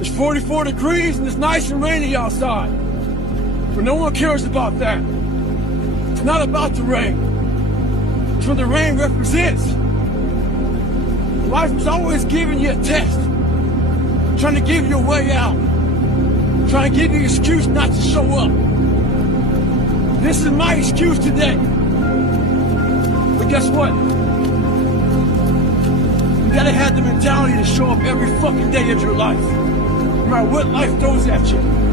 It's 44 degrees and it's nice and rainy outside. But no one cares about that. It's not about the rain. It's what the rain represents. Life is always giving you a test. Trying to give you a way out. Trying to give you an excuse not to show up. This is my excuse today. But guess what? You gotta have the mentality to show up every fucking day of your life. No matter what life throws at you.